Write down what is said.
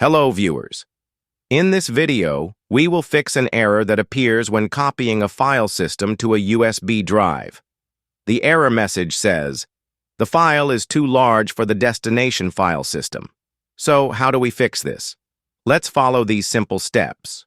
Hello, viewers. In this video, we will fix an error that appears when copying a file system to a USB drive. The error message says, "The file is too large for the destination file system." So, how do we fix this? Let's follow these simple steps.